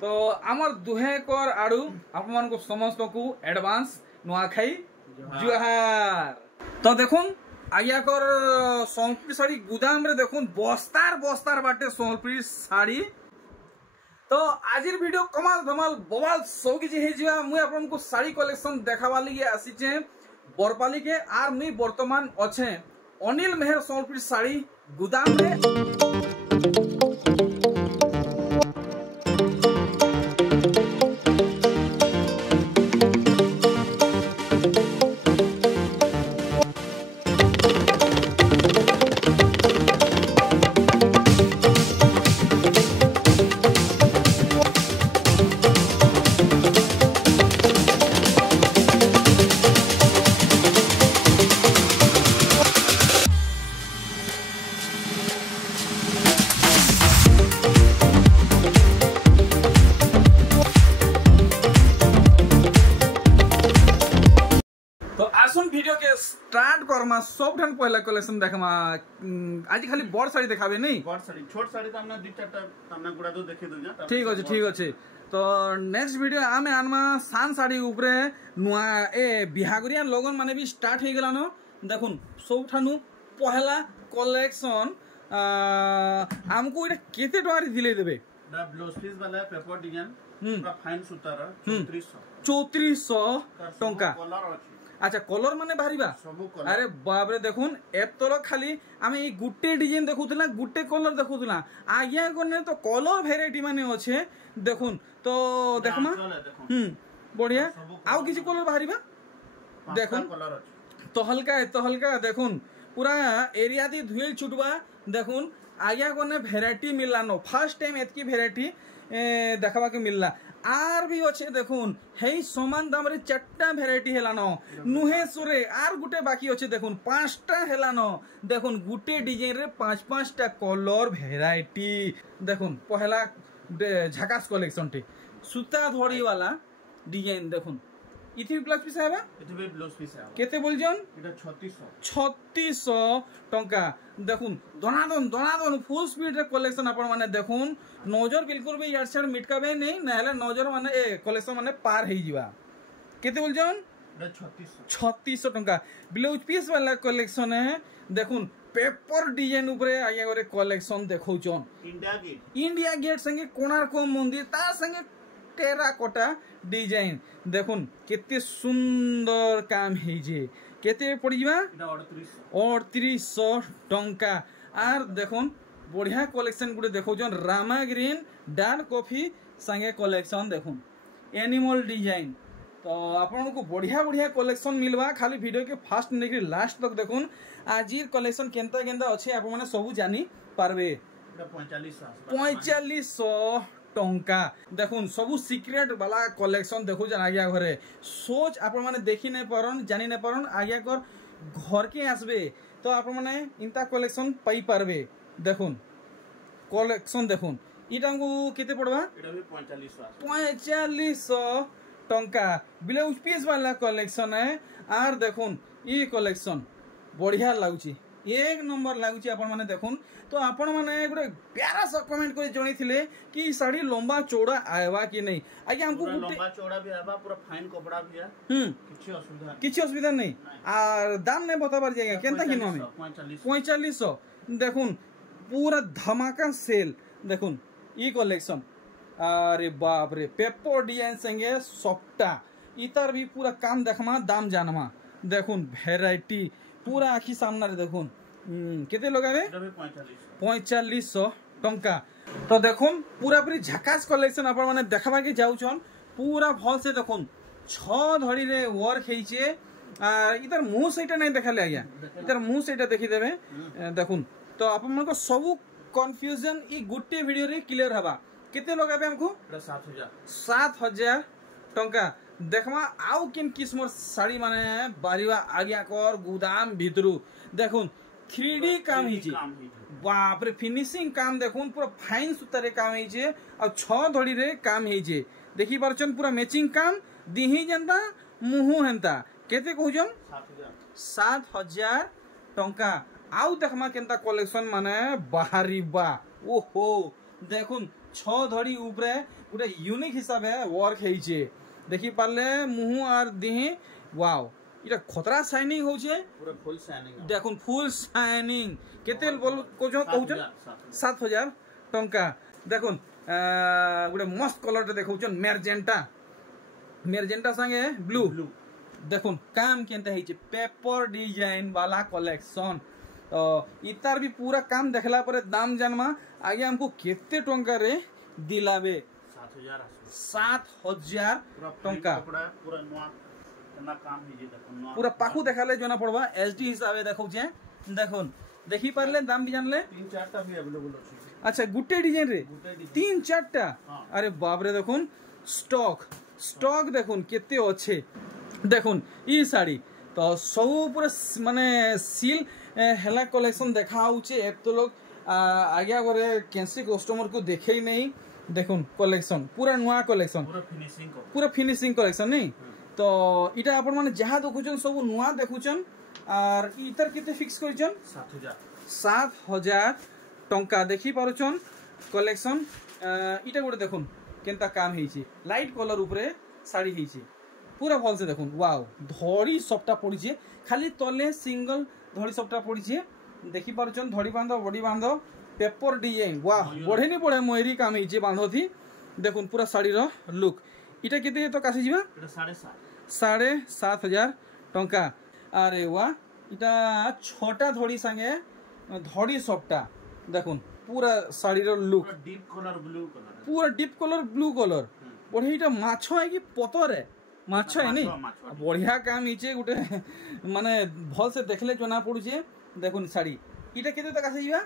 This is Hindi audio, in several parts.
तो आमर दुहेकर आड़ू आपण को समस्त को एडवांस नुआखाई जुहार। तो देखुन आज्ञा कर सोनपुरी साड़ी गुदाम रे देखुन बस्तार बस्तार बाटे सोनपुरी साड़ी। तो आजिर वीडियो कमाल धमाल बवाल सब किछि हे जिवा मुई आपन को साड़ी कलेक्शन देखावा लगी आसी छे बरपाली के आर मुई वर्तमान अच्छे अनिल मेहर सोनपुरी साड़ी गुदाम रे। वीडियो के स्टार्ट करमा सबठन पहला कलेक्शन देखमा आज खाली बड़ साड़ी देखाबे नहीं बड़ साड़ी छोट साड़ी त हमना दु चारटा हमना गुडा दो देखि दुजा ठीक अछि। तो नेक्स्ट वीडियो आमे आनमा सान साड़ी ऊपरे नुआ ए बिहागरिया लोगन माने भी स्टार्ट हे गेला न देखुन सबठानु पहला कलेक्शन हमको इटा केते टका रे दिले देबे दा ब्लाउज पीस वाला पेपर डिजाइन पूरा फाइन सुतार 3400 टका। कलर अछि अच्छा कलर माने बाहरीबा अरे बाप रे देखुन एतल खाली आमे ई गुटे डिजाइन देखुतला गुटे कलर देखुतला आज्ञा कोने तो कलर वेराइटी माने अच्छे देखुन। तो देखमा बढ़िया आउ किछि कलर बाहरीबा देखुन तो हल्का देखुन पूरा एरिया दी धुएल छुटबा देखुन आज्ञा कोने वेराइटी मिलला नो फर्स्ट टाइम एतकी वेराइटी देखबा के मिलला आर भी अच्छे देखुन हे समान दाम रे चारटा वेराइटी हेला न नुहे सुरे आर गुटे बाकी अच्छे देखुन पांचटा हेला न देखुन गुटे डिजाइन रे पांच पांचटा कलर वेराइटी देखुन पहला झकास कलेक्शन टे सूता धड़ी वाला डिजाइन देखुन इथि ब्लाउज पीस आबा इथि ब्लाउज पीस आबा केते बोलजन एटा 3600 टका देखुन दनादन फुल स्पीड रे कलेक्शन आपण माने देखुन नजर बिल्कुल भी यार साइड मिटकाबे नहीं नाले नजर माने ए कलेक्शन माने पार हे जिवा केते बोलजन एटा 3600 टका ब्लाउज पीस वाला कलेक्शन है देखुन पेपर डिजाइन ऊपर आगे करे कलेक्शन देखौचन इंडिया गेट संगे कोणार्क मंदिर ता संगे टेराकोटा डिजाइन देखुन केते सुंदर काम हे जे केते पड़ी जिवा 3800 टंका। आर देखुन बढ़िया कलेक्शन गुटे देखौजन रामा ग्रीन डार्क कॉफी संगे कलेक्शन देखुन एनिमल डिजाइन। तो आपन को बढ़िया कलेक्शन मिलवा खाली वीडियो के फास्ट नेकरी लास्ट तक देखुन आजिर कलेक्शन केनता केनता अच्छे आप माने सब जानी पारबे 4500 टंका देखुन सबु सीक्रेट वाला कलेक्शन देखु जन आज्ञा घरे सोच आपण माने देखि नै परन जानि नै परन आज्ञा कर घर के आसबे तो आपण माने इंता कलेक्शन पाई पारबे देखुन कलेक्शन देखुन इटा को केते पड़बा एटा भी 4500 टंका ब्लाउज पीस वाला कलेक्शन है। आर देखुन ई कलेक्शन बढ़िया लागुची एक नंबर लागुची आपण माने देखुन। तो आपण माने गुटे प्यारा सा कमेंट कर जणी थिले कि साड़ी लंबा चौड़ा आएबा कि नहीं आगे हमको लंबा चौड़ा भी आबा पूरा फाइन कपड़ा भी है किछि असुविधा नहीं आर दाम ने बताबार जाएगा केनता कि हमें 4500 देखुन पूरा धमाका सेल देखुन ई कलेक्शन अरे बाप रे पेपर डिजाइन संगे सफ्टा इतर भी पूरा काम देखमा दाम जानमा देखुन वेराइटी पूरा आखी सामना रे देखुन केते लगाबे 4500 टंका। तो देखुन पूरा पूरी झकास कलेक्शन आपण माने देखबा के जाउछन पूरा भल से देखुन 6 धड़ी रे वर्क हेइचे इधर मुंह सेटा नहीं देखाले आज्ञा इधर मुंह सेटा देखि देबे देखुन। तो आपण मन को सब कंफ्यूजन ई गुटे वीडियो रे क्लियर हबा केते लगाबे हमको 7000 टंका देखमा आउ किन किस्मर साड़ी माने बारीवा आज्ञा कर गुदाम भितरु देखुन 3D काम हिचे बाप रे फिनिशिंग काम देखुन पूरा फाइन सुतारे काम हिचे और 6 धड़ी रे काम हिचे देखि परचन पूरा मैचिंग काम दिही जनता मुहु हेंता केते कहउजन 7000 टंका आउ देखमा केनता कलेक्शन माने बाहरी बा ओहो देखुन 6 धड़ी ऊपरे पूरा यूनिक हिसाब है वर्क है देखी पारले मुह और दिही वाओ इटा खतरा शाइनिंग होचे पूरा फुल शाइनिंग देखुन फुल शाइनिंग केते बोल कोजो कहउछन 7000 टंका देखुन गुडे मस्त कलर देखउछन मेरजेंटा संगे ब्लू देखुन काम केनते हेचे पेपर डिजाइन वाला कलेक्शन तो इतार भी पूरा काम देखला पर दाम जानमा आगे हमको केते टंका रे दिलाबे 7000 टंका पूरा नुआ ना काम ही जे देखो पूरा पाखु देखाले जना पड़बा एचडी हिसाबे देखौ छे देखुन देखि पारले दाम भी जानले 3-4टा भी अवेलेबल अछि अच्छा गुटे डिजाइन रे 3-4टा अरे बाप रे देखुन स्टॉक देखुन केते अच्छे देखुन ई साड़ी तो सब पूरा माने सील हेला कलेक्शन देखा होचे एत तो लोग आगे करे कैंसी कस्टमर को देखे ही नहीं देखुन कलेक्शन पूरा नुआ कलेक्शन पूरा फिनिशिंग कलेक्शन नहीं तो इटा आपण माने जहा देखुचन सब नुआ देखुचन और इतर केते फिक्स करिचन 7000 टंका देखि पारुचन कलेक्शन इटा गोटे देखुन केनता काम हेची लाइट कलर ऊपर साड़ी हेची पूरा भल से देखुन वाओ धड़ी सबटा पड़ी खाली तले सिंगल धड़ी सबटा पड़ी देखि पारुचन धड़ी बांध बॉडी बांध पेपर डिजाइन वाह बढ़े नहीं पड़े मोहरी काम हेची बांध थी देखुन पूरा साड़ी रो लुक इटा केते तो कासी जीवा 7500 टंका अरे वाह इटा छोटा धड़ी संगे धड़ी सबटा देखुन पूरा साड़ी रो लुक पूरा डीप कलर ब्लू कलर बढ़िया इटा माछो है कि पतर है माछो है नहीं बढ़िया काम नीचे गुटे माने भल से देखले जना पड़ुचे देखुन साड़ी इटा केते तक आसे जीवा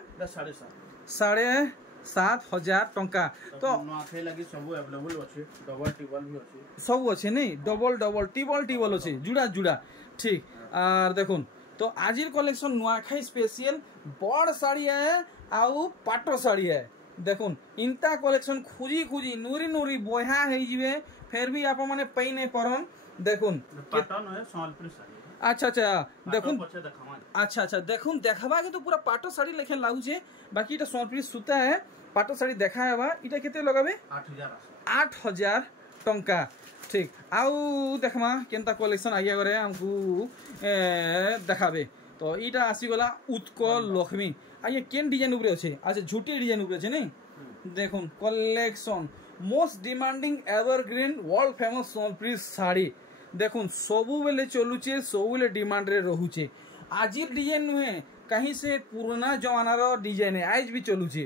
7500 टंका तो नखे लागि सब अवेलेबल अछि डबल टिबल भी अछि सब अछि नहीं डबल टिबल अछि जुड़ा ठीक और देखुन तो आजिर कलेक्शन नुआखाई स्पेशल बड़ साड़ी है आउ पाटो साड़ी है देखुन इंता कलेक्शन खुजी नूरी बोहा है जिवे फिर भी आप माने पई नहीं परन देखुन पैटर्न है संबलपुरी साड़ी अच्छा देखुन अच्छा देखुन देखबा के तो पूरा पाटो साड़ी लेखे लागु छे बाकी इटा संबलपुरी सूता है पाटो साड़ी देखा है बा इटा केते लगाबे 8000 टंका ठीक आउ देखमा केनता कलेक्शन आगे करे हमकु देखाबे तो इटा आसी गला उत्कल लक्ष्मी आगे केन डिजाइन ऊपर अछि अच्छा झूठी डिजाइन ऊपर अछि नहीं देखुन collection most demanding evergreen world famous Sambalpuri sari देखुन सबु बेले चलुचे सबु बेले डिमांड रे रहूचे आजिर डिजाइन नुहे कहीं से पुराना जमाना रो डिजाइन है आज भी चलुचे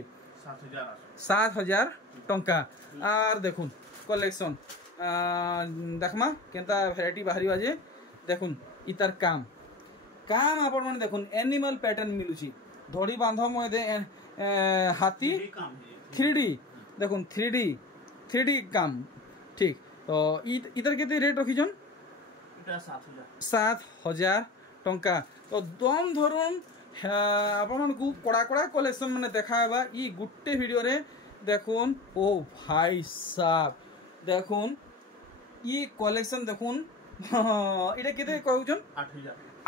7000 टंका आर देखुन कलेक्शन देखमा केनता वैरायटी बाहरी बाजे देखुन इतर काम आपण माने देखुन एनिमल पैटर्न मिलुची धड़ी बांधो मदे हाथी 3D देखुन 3D काम ठीक तो इधर केते रेट रखिजन 7000 टंका तो दम धरुन आपण को कड़ा कलेक्शन माने देखाबा ई गुट्टे वीडियो रे देखुन ओ भाई साहब देखुन ई कलेक्शन देखुन इटा केते कहउजन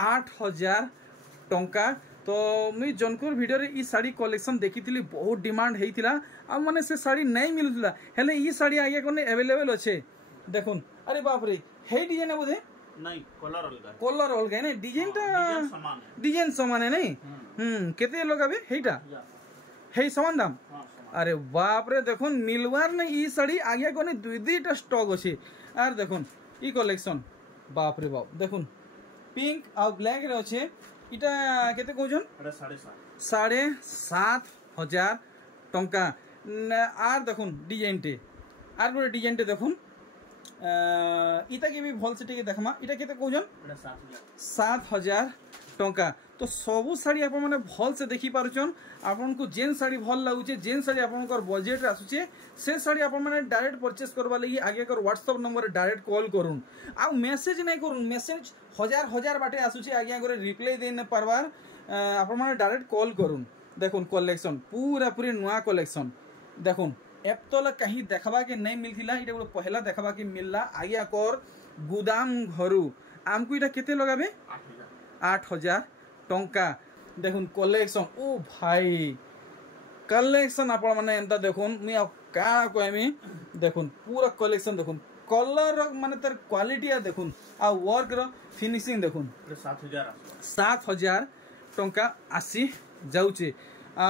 8000 टंका तो मुई जनकुर वीडियो रे ई साड़ी कलेक्शन देखिथिली बहुत डिमांड हेइथिला आ माने से साड़ी नहीं मिलुथिला हेले ई साड़ी आगे कोने अवेलेबल अछि देखुन अरे बाप रे हे डिजाइन बोधे नहीं कलर अलगा नहीं डिजाइन समान है नहीं केते लगाबे हेटा हे समान दाम अरे बाप रे देखुन मिलवार ने ई साड़ी आगे कोने दुईटा स्टॉक अछि आर देखुन ई कलेक्शन बाप रे बाप देखुन पिंक और ब्लैक रे अछि इटा केते कहउछन 7500 टंका आर देखुन डिजाइन टे आर गोटे डिजाइन टे देखुन इटा के भी भल से टिके देखमा इटा केते कहउछन 7000 टंका तो सबु साड़ी आप माने भल से देखि पारुछन आपन को जेन साड़ी भल लागुचे जेन साड़ी आपन को बजट रे आसुचे से साड़ी आप माने डायरेक्ट परचेस करबा लागि आगे कर व्हाट्सएप नंबर रे डायरेक्ट कॉल करूँ आ मेसेज नहीं करूँ मेसेज हजार बाटे आसुचे आगे करे रिप्लाई दे न पारबार आप माने डायरेक्ट कॉल करूँ देखुन कलेक्शन पूरा पूरी नुआ कलेक्शन देखुन एप तो कहीं देखबा के नहीं मिलथिला इटा गोटे पहला देखबा के मिलला आगे कर गुदाम घरु आमको इटा केते लगाबे 8000 टंका देखुन कलेक्शन ओ भाई कलेक्शन आपण माने एंता देखुन क्या कहमी देखुन पूरा कलेक्शन देखुन कलर माने तार क्वालिटी आ देखुन आ वर्क रो फिनिशिंग देखुन 7,000 टंका आसी जाउचे आ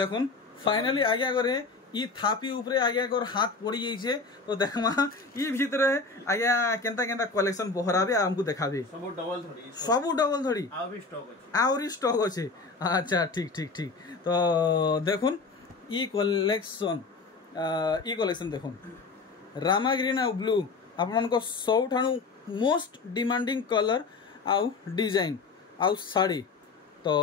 देखुन फाइनली आगे करे ई थापी ऊपरे आगे अगर हाथ पड़ी जाइए तो देखमा ई भीतर आगे केंता केंता कलेक्शन बहराबे हमको देखाबे सब डबल धड़ी आउरी स्टॉक अच्छे अच्छा ठीक ठीक ठीक तो देखुन ई कलेक्शन देखुन रामा ग्रीन आ ब्लू आपन को सबठाणु मोस्ट डिमांडिंग कलर आउ डिजाइन आउ साड़ी तो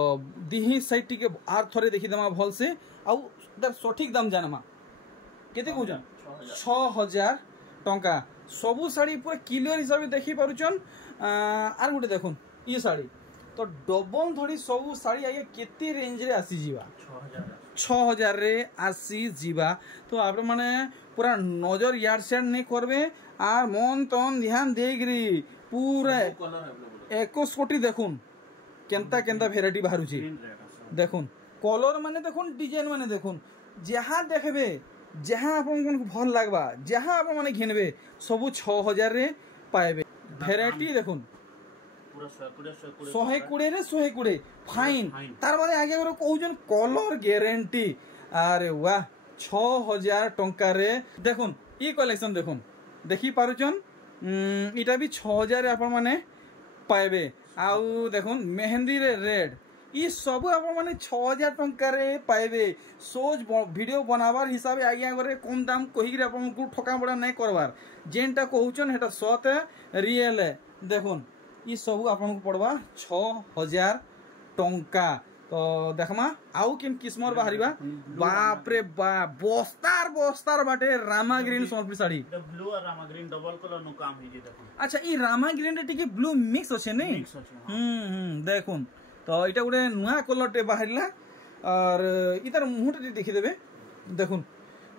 दिही साइड टिके आर थरे देखि दमा भल से आउ दर सठिक दाम जानमा केते कहउछन 6,000 टंका सबु साड़ी पूरा क्लियर हिसाब देखि पारुछन आर गुटे देखुन ई साड़ी तो डबल धड़ी सबु साड़ी आगे केते रेंज रे आसी जीवा 6,000 रे आसी जीवा तो आप माने पूरा नजर यार सेड नहीं करबे आर मन तन ध्यान देगरी पूरा 21 कोटी देखुन केंता केंता भेराइटी बाहरुची देखुन कलर माने देखुन डिजाइन माने देखुन जहाँ देखबे जहाँ आपन भल लागबा जहाँ आप माने घिनबे सबु 6,000 रे पाएबे भेराइटी देखुन 120 रे 120 फाइन तार बारे आगे करे कहउजन कलर ग्यारंटी अरे वाह 6,000 टंका रे देखुन ई कलेक्शन देखुन देखि पारुचन इटा भी 6,000 रे आपन माने पाएबे आउ देखुन मेहंदी रे रेड ई सब आप माने 6,000 टंका रे पाएबे सोच वीडियो बनावार हिसाब आगे करे कम दाम कहि रे आपन को ठका बड़ा नहीं करवार जेनटा कहउचन हेटा सत रियल है देखुन ई सब आपन को पड़वा 6,000 टंका तो देखमा आउ किन किस्मर बाहरिबा बाप रे बाप बस्तार बाटे रामा ग्रीन सोनपुरी साड़ी ब्लू और रामा ग्रीन डबल कलर नो काम हे जे देखो अच्छा ई रामा ग्रीन रे टिके ब्लू मिक्स होछे नै देखुन तो इटा गुटे नुआ कलर टे बाहरिला और इतार मुहटे देखि देबे देखुन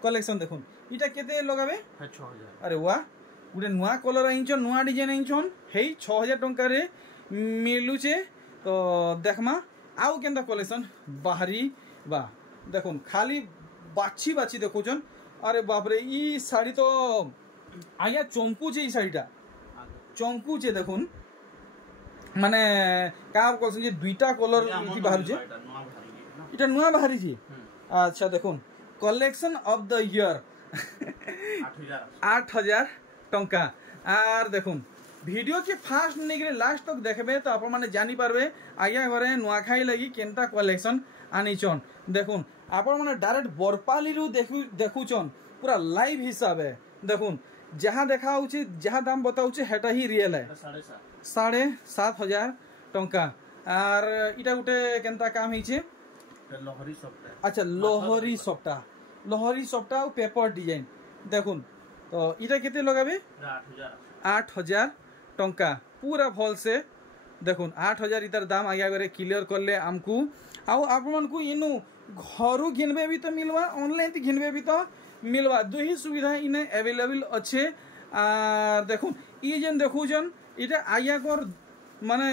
कलेक्शन देखुन इटा केते लगाबे 6,000 अरे वाह गुटे नुआ कलर आइछन नुआ डिजाइन आइछन हेई 6,000 टंका रे मिलुचे तो देखमा आउ केंदा कलेक्शन बाहरी बा देखुन खाली बाछी बाछी देखुचन अरे बाप रे ई साड़ी तो आया चंपू जे ई साड़ीटा चंपू जे देखुन माने का कहसन जे दुईटा कलर की बाहर जे इटा नुआ बाहरी जी अच्छा देखुन कलेक्शन ऑफ द ईयर 8,000 टंका आर देखुन वीडियो के फास्ट निगरे लास्ट तक देखबे तो आप माने जानी पारबे आया घरे नुआखाई लगी केनता कलेक्शन आनीचन देखुन आप माने डायरेक्ट बरपाली रु देखुचन पूरा लाइव हिसाब है देखुन जहाँ देखा होची जहाँ दाम बताउची हेटा ही रियल है 7,500 टंका आर इटा गुटे केनता काम हिचे लोहरी सप्ता अच्छा लोहरी सप्ता और पेपर डिजाइन देखुन तो इटा केते लगाबे 8,000 टंका पूरा भल से देखुन 8,000 इधर दाम आगे करे क्लियर करले हमको आउ आप मन को इनु घरु घिनबे भी तो मिलवा ऑनलाइन ती घिनबे भी तो मिलवा दो ही सुविधा इने अवेलेबल अच्छे देखुन ई जेन देखुजन इटा आया कर माने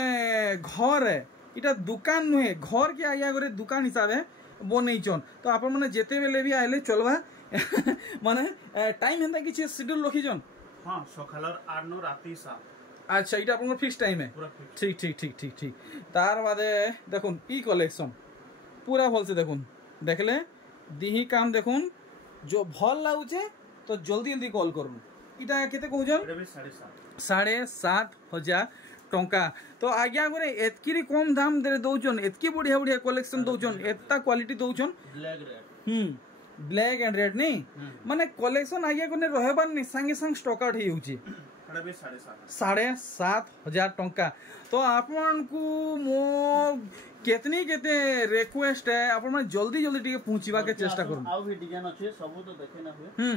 घर है इटा दुकान नुहे घर के आया करे दुकान हिसाब है बनईचन तो आप माने जेते बेले भी आइले चलवा माने टाइम हेंता किछि शेड्यूल रखिजन हां सकालर 8 नो राती 7 अच्छा इटा अपन फिक्स टाइम है ठीक ठीक ठीक ठीक ठीक तार बादे देखुन ई कलेक्शन पूरा भल से देखुन देखले दिही काम देखुन जो भल लागुचे तो जल्दी जल्दी कॉल करूँ इटा केते कहउजन 7,500 टंका तो आज्ञा करे एतकी कम दाम दे दउचन एतकी बढ़िया बढ़िया कलेक्शन दउचन एता क्वालिटी दउचन ब्लैक एंड रेड नहीं माने कलेक्शन आज्ञा करे रहबार नहीं संगे संग स्टॉक आउट हेउची 7,500 टंका तो आपन को मो केतनी केते रिक्वेस्ट है आपन माने जल्दी जल्दी टिके पहुंचीबा के चेष्टा करू आउ भी डिजाइन अछि सब तो देखे ना हुए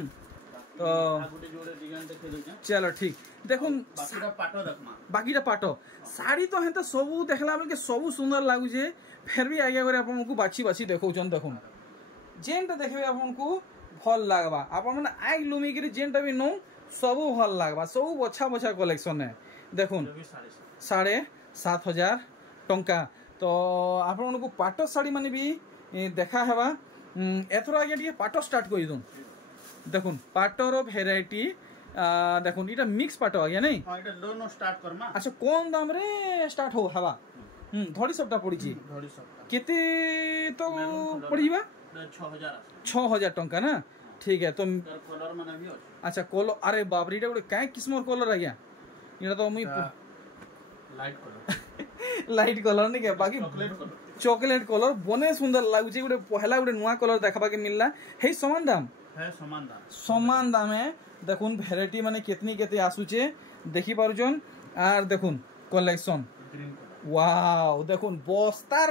तो आगुटे जोड़े डिजाइन देखे दउछन चलो ठीक देखुन बाकीटा पाटो देखमा बाकीटा पाटो साड़ी तो हेता सब देखला बेल के सब सुंदर लागु जे फिर भी आगे करे आपन को बाछी बाछी देखौचन देखुन जेनटा देखबे आपन को भल लागबा आपन माने आइ लुमी के जेनटा भी नो सब भल लागबा सब बछा बछा कलेक्शन है देखुन 7,500 टंका तो आपन को पाटो साड़ी माने भी देखा हेबा एथरो आगे टिके पाटो स्टार्ट करि दउ দেখুন পাটর ভেরাইটি দেখুন এটা মিক্স পাট আজ্ঞা নাই এটা লো নো স্টার্ট করমা আচ্ছা কোন দাম রে স্টার্ট हो हवा ধড়ি সবটা পড়িছি ধড়ি সবটা কেতে তো পড়িবা 6000 টঙ্কা না ঠিক আছে তো কলর মানে भी আছে আচ্ছা কলর আরে বাপ রে এটা গোটে কাই কিসমর কলর আজ্ঞা এটা তো মুই লাইট কলর লাইট কলর নি কে বাকি চকলেট কলর বনে সুন্দর লাগুছে গোটে পহলা গোটে নয়া কলর দেখাবাকে মিললা হেই সমান দাম হ্যাঁ সমান দামে দেখুন ভ্যারাইটি মানে কেতনি কেতে আসুছে দেখি পারুছন আর দেখুন কলেকশন ওয়াও দেখুন বস্তার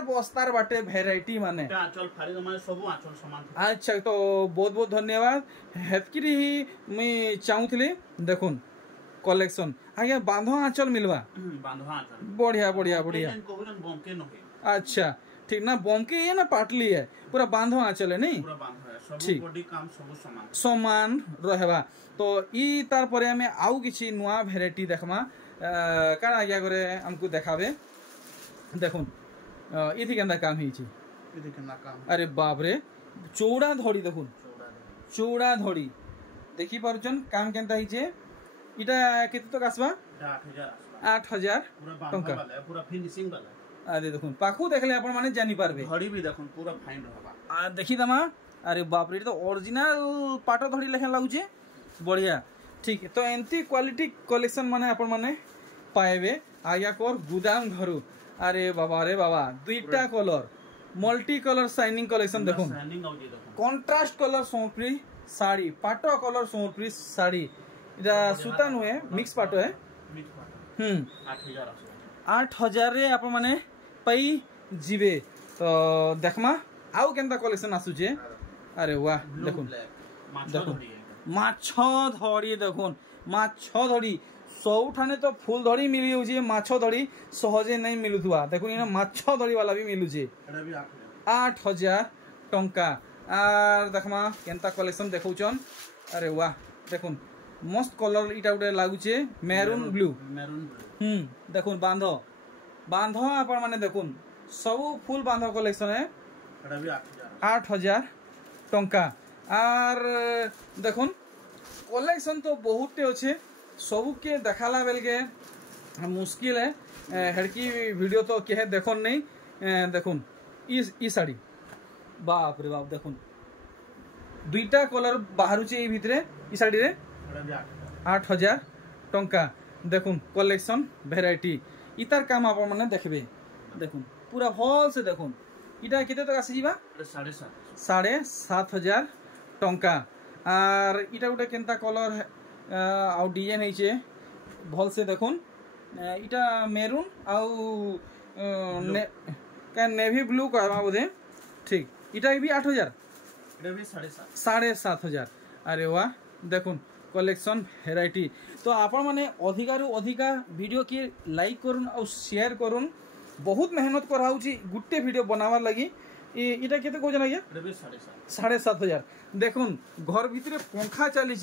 বাটে ভ্যারাইটি মানে আঁচল ফাড়ি মানে সবু আঁচল সমান আচ্ছা তো বহুত বহুত ধন্যবাদ হেতকিরি হি মুই চাহুଥିଲି দেখুন কলেকশন আজ্ঞা বাঁধ আঁচল মিলবা बढ़िया बढ़िया बढ़िया अच्छा ठीक ना बमके ये ना पाटली है पूरा बांधो आंचल है नहीं ठीक समान रहबा तो ई तार परे हमें आउ किछि नुआ भेराइटी देखमा काना आज्ञा करे हमको देखाबे देखुन इथि केंदा काम हिछि इथि केंदा काम अरे बाप रे चौड़ा धड़ी देखुन चौड़ा धड़ी देखि पारुचन काम केंता हिछि इटा केते तक आसबा 8000 टंका पूरा फिनिशिंग वाला अरे देखुन पाखु देखले आपण माने जानि पारबे धड़ी भी देखुन पूरा फाइन रहबा आ देखि दमा अरे बाप रे तो ओरिजिनल पाटो धड़ी लेखा लागुचे बढ़िया ठीक तो एंती क्वालिटी कलेक्शन माने आपण माने पाएबे आया कोर गुदाम घरु अरे बाबा दुईटा colour multi colour shining collection देखुन कंट्रास्ट कलर सोमप्री साड़ी पाटो कलर सोमप्री साड़ी इटा सूता नुहे मिक्स पाटो है 8000 रे आपण माने पाई जिबे तो देखमा आउ केंता कलेक्शन आसुचे अरे वाह देखुन देखुन माछ धड़ी देखुन माछ धड़ी सबठाने तो फूल धड़ी मिली होची माछ धड़ी सहजे नहीं मिलुथुआ देखुन इना माछ धड़ी वाला भी मिलुचे 8000 टंका आर देखमा केंता कलेक्शन देखौचन अरे वाह देखुन मस्त कलर इटा उडे लागुचे मैरून ब्लू देखुन बांध आपण माने देखुन सब फुल बांध कलेक्शन है 8000 टंका आर देखुन कलेक्शन तो बहुत अच्छे सब के देखाला बेल के मुश्किल है हेडकी वीडियो तो के देखन नहीं देखुन ई साड़ी बाप रे बाप देखुन दुईटा कलर बाहरुचे ई भितरे ई साड़ी रे 8000 टंका देखुन कलेक्शन भेराइटी इतार काम आप माने देखबे देखुन पूरा हॉल से देखुन इटा केते तक आसी जीवा 7500 टंका आर इटा गोटे केंता कलर आउ डिजाइन हेचे भल से देखुन इटा मेरून आउ का नेवी ब्लू कहबा बोधे ठीक इटा भी 8000 इटा भी 7500 अरे वाह देखुन कलेक्शन भेराइटी तो आपण माने अधिकारु अधिका वीडियो के लाइक करुन और शेयर करुन बहुत मेहनत कराउची गुट्टे वीडियो बनावार लगी इटा केते को जना 7500 देखुन घर भीतर पंखा चली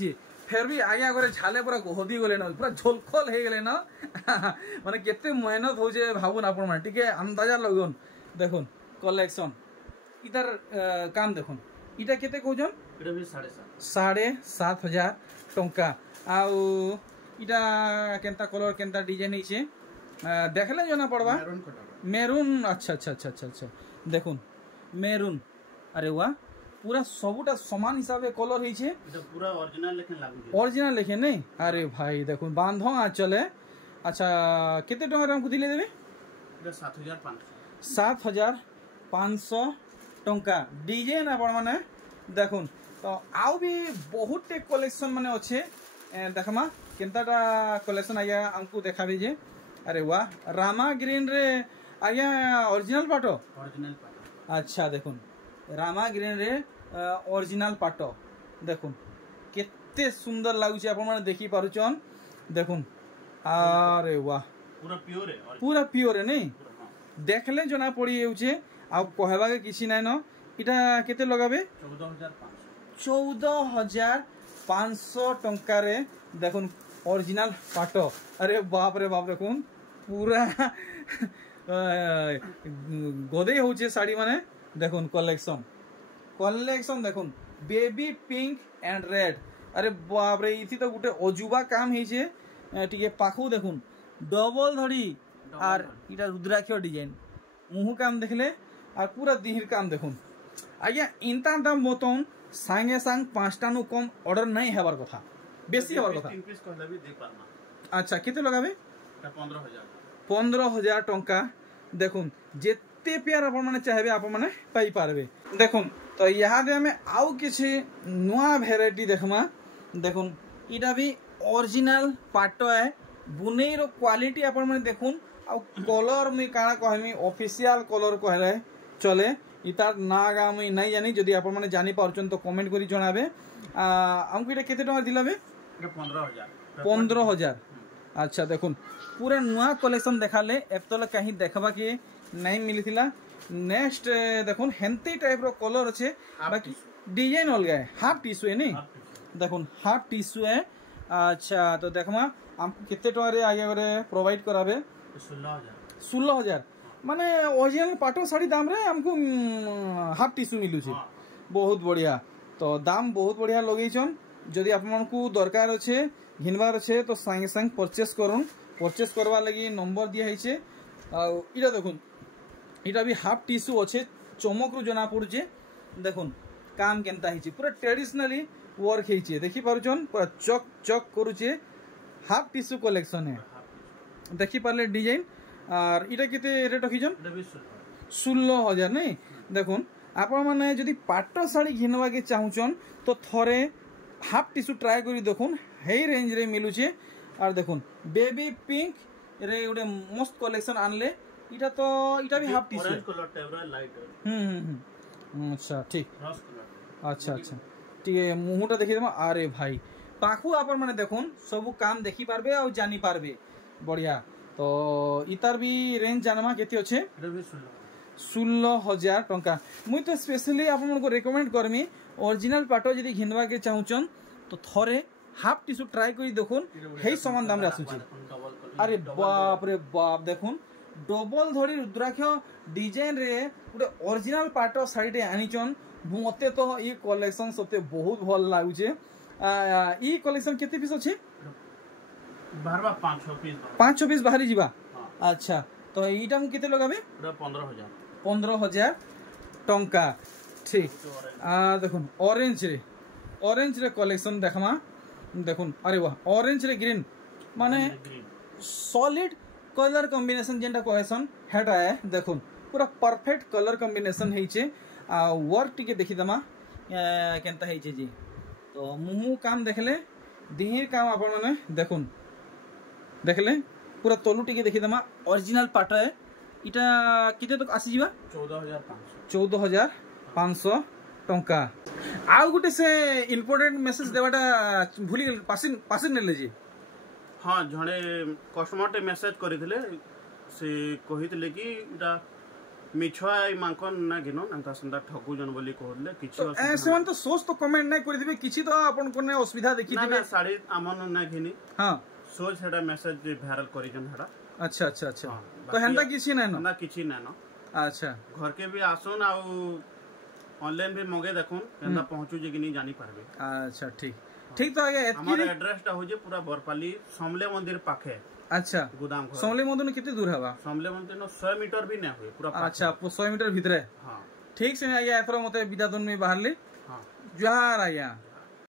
फिर भी आगे करे झाले पूरा होदी गले न पूरा झोलखोल हे गले न माने केते मेहनत हो जे भाबुन आपण माने टिके अंदाजा लगन देखुन कलेक्शन इधर काम देखुन इटा केते को जन इटा भी 7500 टंका आउ इटा केंता कलर केंता डिजाइन हिचे देखले जना पड़बा मेरून अच्छा देखुन मेरून अरे वाह पूरा सबुटा समान हिसाब से कलर हिचे इटा पूरा ओरिजिनल लेखन लागु ओरिजिनल लेखे नहीं अरे भाई देखुन बांधो आंचले अच्छा केते टंका हमको दिले देबे इटा 7500 टंका डिजाइन आपण माने देखुन तो आउ भी बहुत टे कलेक्शन माने अच्छे देखमा केंताटा कलेक्शन आया हमको देखाबे जे अरे वाह रामा ग्रीन रे आया ओरिजिनल पाटो अच्छा देखुन रामा ग्रीन रे ओरिजिनल पाटो देखुन केते सुंदर लागुचे आपण माने देखि पारुचन देखुन अरे वाह पूरा प्योर है नहीं देखले जना पड़ी हेउचे आ कहबा के किछि नै न इटा केते लगाबे 14500 टंका रे देखुन ओरिजिनल पाटो अरे बाप देखुन पूरा गोदे होचे साड़ी माने देखुन कलेक्शन देखुन बेबी पिंक एंड रेड अरे बाप रे इथि तो गुटे अजुबा काम हेचे टिके पाखु देखुन डबल धड़ी आर इटा रुद्राक्ष डिजाइन मुहु काम देखले और पूरा दिहिर काम देखुन आज्ञा इनता दाम बतौन सांगे सांग 5टा नु कम ऑर्डर नहीं हेबार कथा बेसी हेबार कथा 3 पीस कहले भी दे पारमा अच्छा केते लगाबे 15000 टंका देखुन जेते प्यार अपन माने चाहबे अपन माने पाई पारबे देखुन तो यहाँ दे हमें आउ किछि नुआ वेराइटी देखमा देखुन इटा भी ओरिजिनल पाटो है बुनेई रो क्वालिटी अपन माने देखुन आ कलर मुई काना कहमी ऑफिशियल कलर कहले चले इतार ना गा मुई नहीं जानी जदी अपन माने जानी पारछन तो कमेंट करी जणाबे हमको इटा केते टका दिलाबे 15000 अच्छा देखुन पूरा नुआ कलेक्शन देखाले एतले कहीं देखबा के नहीं मिलिथिला नेक्स्ट देखुन हेंती टाइप रो कलर अच्छे बाकी डिजाइन अलग है हाफ टिश्यू है नहीं देखुन हाफ टिश्यू है अच्छा तो देखमा हमको कितने टका रे आगे करे प्रोवाइड कराबे 16000 माने ओरिजिनल पाटो साड़ी दाम रे हमको हाफ टिश्यू मिलु छे बहुत बढ़िया तो दाम बहुत बढ़िया लगेछन जदि आपमनकु दरकार अच्छे घिनबार अच्छे तो संगे संग परचेस करूँ परचेस करवा लगी नंबर दिया है इटा देखुन इटा भी हाफ टिश्यू अच्छे चमक रु जना पड़ुचे देखुन काम केनता है पूरा ट्रेडिशनली वर्क है देखी पारुचन पूरा चक चक करुचे हाफ टिश्यू कलेक्शन है देखी पारे डिजाइन और इटा केते रेट रखीजन 16000 नहीं देखुन आपण माने जदि पाटो साड़ी घिनवा के चाहुचन तो थरे हाफ टिश्यू ट्राई करी देखुन हेई रेंज रे मिलुचे और देखुन बेबी पिंक रे उडे मस्त कलेक्शन आनले इटा तो इटा भी हाफ टिश्यू ऑरेंज कलर टेबरा लाइट अच्छा ठीक अच्छा अच्छा ठीक है मुहुटा देखि देमा अरे भाई पाखु आपन माने देखुन सब काम देखि पारबे और जानि पारबे बढ़िया तो इतार भी रेंज जानमा केते अच्छे 16000 टंका मुई तो स्पेशली आपन को रेकमेंड करमी ओरिजिनल पाटो जदी घिनवा के चाहुचन तो थरे हाफ टिश्यू ट्राई करी देखुन हेई समान दाम रे आसुची अरे बाप रे बाप देखुन डबल धड़ी रुद्राक्ष डिजाइन रे गोटे ओरिजिनल पाटो साड़ी टे आनिचन मते तो ये कलेक्शन सते बहुत भल लागुचे ई कलेक्शन केते पीस अछि बाहरबा 5 पीस बाहरी जीवा अच्छा तो ईटा मु केते लगाबे 15000 टंका ठीक देखुन ऑरेंज रे कलेक्शन देखमा देखुन अरे वाह ऑरेंज रे ग्रीन माने सॉलिड कलर कॉम्बिनेशन जेंटा कहसन हेटा है देखुन पूरा परफेक्ट कलर कॉम्बिनेशन हेचे आ वर्क टिके देखि दमा केनता हेचे जी तो मुहु काम देखले दिहिर काम आपण माने देखुन देखले पूरा तोलू टिके देखि दमा ओरिजिनल पाटो है इटा किते तक आसी जीवा 14500 टंका आ गुटे से इंपोर्टेंट मेसेज देवाटा भूली गेल पासिन नेले जी हाँ जड़े कस्टमर टे मेसेज करथिले से कहितले कि इटा मिछुआ मांकन ना गिनो नंता संदा ठगु जन बोली कहले किछि ऐसे मन तो सोच तो कमेंट नहीं कर दिबे किछि तो अपन कोने असुविधा देखि दिबे ना साड़ी आमन ना घिनी हां सोच हेडा मेसेज वायरल करी जन हेडा अच्छा अच्छा अच्छा तो हेंता किछि नै ना किछि नै न अच्छा घर के भी आसुन आ ऑनलाइन भी मगे देखुन केना पहुंचू जे कि नहीं जानी पारबे अच्छा ठीक ठीक तो आगे हमर एड्रेस टा हो जे पूरा बरपाली समले मंदिर पाखे अच्छा गोदाम घर समले मंदिर कितने दूर हवा समले मंदिर न 100 मीटर भी नै होय पूरा अच्छा 100 मीटर भीतर हां ठीक से आगे एथरो मते विदा दोन में बाहर ले हां जोहार आया